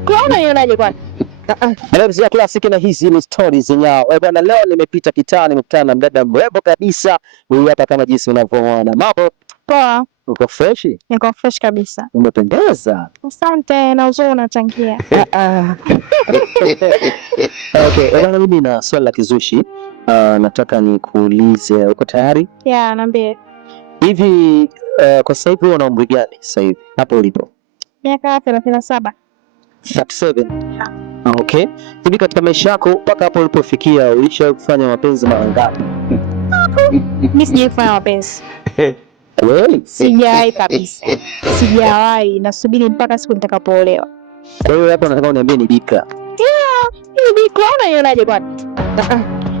bikwana unaonaje bwana? Mzee classic na hizi ni stories zenyewe. Bwana, leo nimepita kitaa, nimekutana na mdada mrembo kabisa. Huyu hapa kama jinsi unavyoona. Mambo poa. Uko fresh? Niko fresh kabisa. Umependeza. Asante na uzuri unachangia. Okay, bwana, mimi na swali la kizushi. Nataka nikuulize, uko tayari? Yeah, niambie. Hivi kwa sasa hivi una umri gani sasa hivi hapo ulipo? Miaka 37. 37. Okay. Hivi katika maisha yako mpaka hapo ulipofikia ulishawahi kufanya mapenzi mara ngapi? Mimi sijawahi kufanya mapenzi. Kweli? Sijawahi kabisa. Sijawahi, nasubiri mpaka siku nitakapoolewa. Kwa hiyo hapa nataka uniambie ni bika. Yeah, ni bika unaonaje bwana?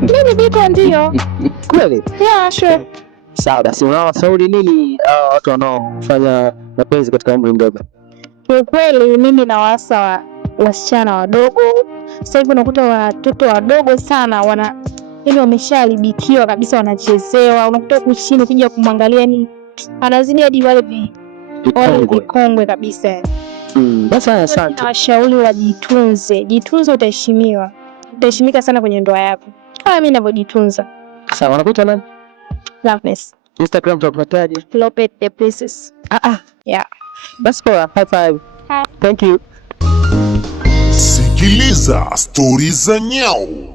Mimi bika ndio. Kweli? Yeah, sure. Sawa, basi unawashauri nini watu wanaofanya mapenzi katika umri mdogo? Kwa kweli mimi nawaasa wasichana wadogo. Sasa hivi unakuta watoto wadogo sana yaani wameshalibikiwa kabisa, wanachezewa. Unakuta kuchini ukija kumwangalia ni anazidi hadi wale vikongwe kabisa. Basi asante. Nawashauri wajitunze. Jitunze, utaheshimiwa. Utaheshimika sana kwenye ndoa yako. Kama mimi ninavyojitunza. Sawa, wanakuita nani? Loveness. Instagram tutakupataje? Lopet the Princess. Yeah. Basi poa, high five. Hi. Thank you. Sikiliza stori za nyau.